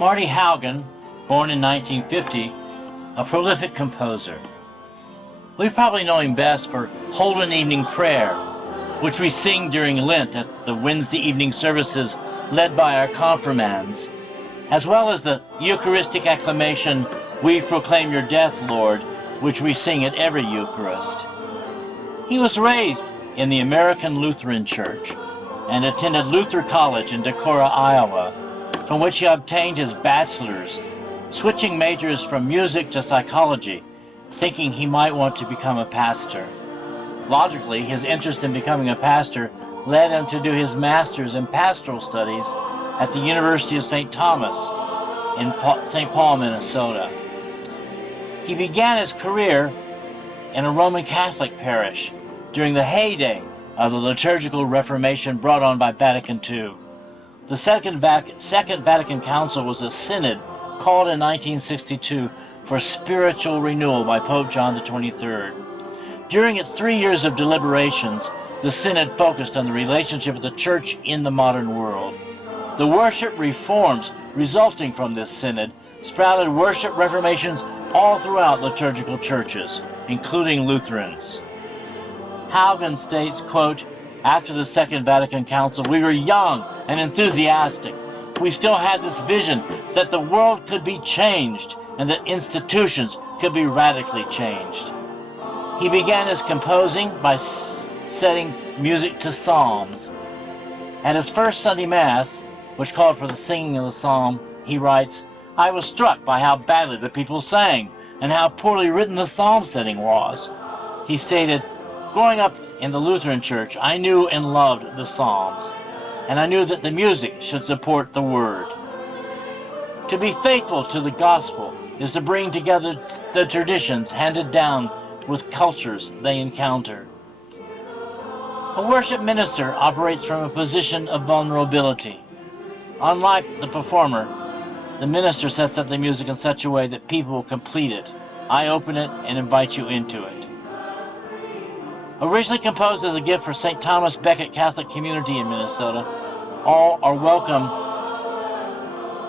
Marty Haugen, born in 1950, a prolific composer. We probably know him best for Holden Evening Prayer, which we sing during Lent at the Wednesday evening services led by our confirmands, as well as the Eucharistic acclamation, "We proclaim your death, Lord," which we sing at every Eucharist. He was raised in the American Lutheran Church and attended Luther College in Decorah, Iowa, from which he obtained his bachelor's, switching majors from music to psychology, thinking he might want to become a pastor. Logically, his interest in becoming a pastor led him to do his master's in pastoral studies at the University of St. Thomas in St. Paul, Minnesota. He began his career in a Roman Catholic parish during the heyday of the liturgical reformation brought on by Vatican II. The Second Vatican Council was a synod called in 1962 for spiritual renewal by Pope John XXIII. During its 3 years of deliberations, the synod focused on the relationship of the church in the modern world. The worship reforms resulting from this synod sprouted worship reformations all throughout liturgical churches, including Lutherans. Haugen states, quote, "After the Second Vatican Council, we were young and enthusiastic. We still had this vision that the world could be changed and that institutions could be radically changed." He began his composing by setting music to psalms. At his first Sunday Mass, which called for the singing of the psalm, he writes, "I was struck by how badly the people sang and how poorly written the psalm setting was." He stated, "Growing up in the Lutheran Church, I knew and loved the Psalms, and I knew that the music should support the Word. To be faithful to the gospel is to bring together the traditions handed down with cultures they encounter." A worship minister operates from a position of vulnerability. Unlike the performer, the minister sets up the music in such a way that people will complete it. I open it and invite you into it. Originally composed as a gift for St. Thomas Becket Catholic Community in Minnesota, All Are Welcome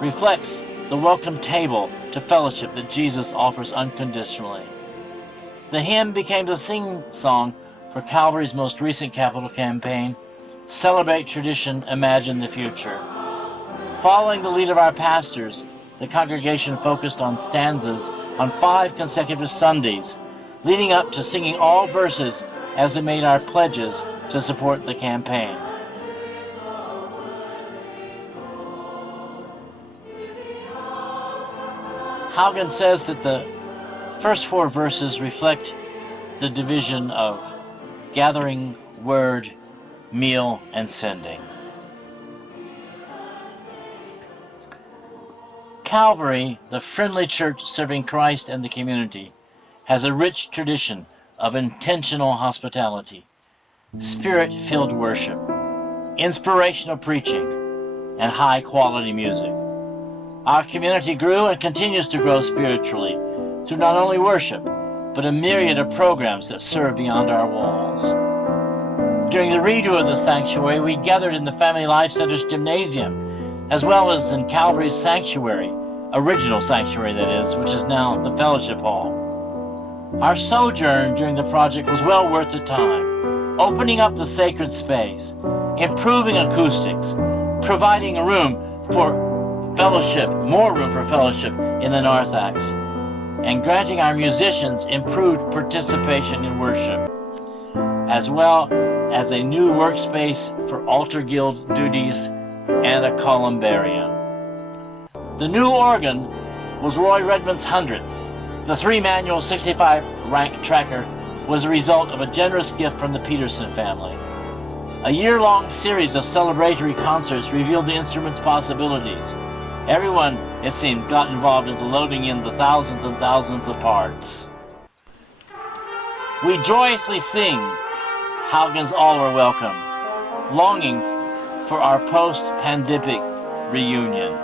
reflects the welcome table to fellowship that Jesus offers unconditionally. The hymn became the sing song for Calvary's most recent capital campaign, Celebrate Tradition, Imagine the Future. Following the lead of our pastors, the congregation focused on stanzas on 5 consecutive Sundays, leading up to singing all verses as we made our pledges to support the campaign. Haugen says that the first 4 verses reflect the division of gathering, word, meal, and sending. Calvary, the friendly church serving Christ and the community, has a rich tradition of intentional hospitality, spirit-filled worship, inspirational preaching, and high-quality music. Our community grew and continues to grow spiritually through not only worship, but a myriad of programs that serve beyond our walls. During the redo of the sanctuary, we gathered in the Family Life Center's gymnasium, as well as in Calvary's sanctuary, original sanctuary that is, which is now the Fellowship Hall. Our sojourn during the project was well worth the time, opening up the sacred space, improving acoustics, providing a room for fellowship, more room for fellowship in the narthex, and granting our musicians improved participation in worship, as well as a new workspace for altar guild duties and a columbarium. The new organ was Roy Redmond's 100th. The 3-manual 65-rank tracker was a result of a generous gift from the Peterson family. A year-long series of celebratory concerts revealed the instrument's possibilities. Everyone, it seemed, got involved into loading in the thousands and thousands of parts. We joyously sing Haugen's All Are Welcome, longing for our post-pandemic reunion.